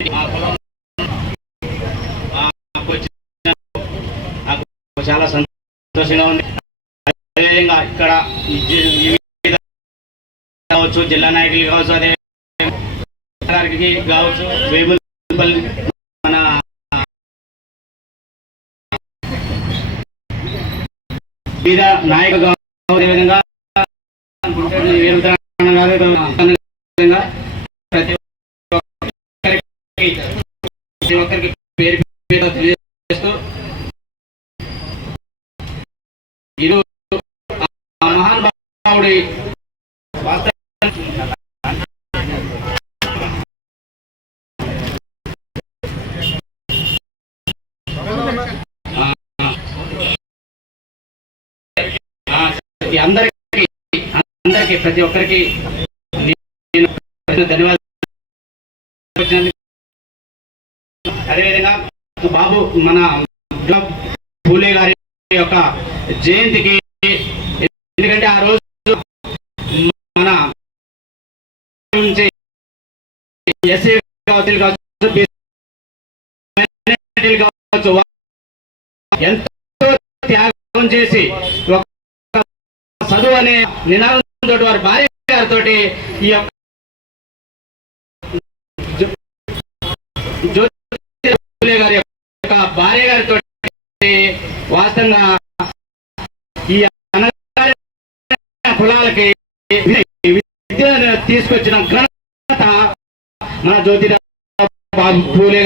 ఆ పొలం నాకు చాలా సంతోషంగా ఉంది. అదేవిధంగా ఇక్కడ కావచ్చు జిల్లా నాయకులు కావచ్చు అదే గారికి కావచ్చు వేములపల్లి మన మీద నాయక కావచ్చు అదేవిధంగా ఒక్కరికి ప్రతి ఒక్కరికి పేరు పేరు తెలియజేస్తూ ఈరోజు మహానుభావుడి అందరికి అందరికి అందరికీ ప్రతి ఒక్కరికి నేను ధన్యవాదాలు అదేవిధంగా బాబు మన పూలే గారి యొక్క జయంతికి ఎందుకంటే ఆ రోజు మన నుంచి ఎస్సీ కావచ్చు కావచ్చు ఎంతో త్యాగం చేసి ఒక చదువు అనే నినాదంతో వారి భార్య గారితో ఈ యొక్క జ్యోతి ఫూలే గారి యొక్క భార్య గారితో వాస్తవంగా ఈ అనగారిన కులాలకి విద్య తీసుకొచ్చిన ఘనత మన జ్యోతిరావు బాబు పూలే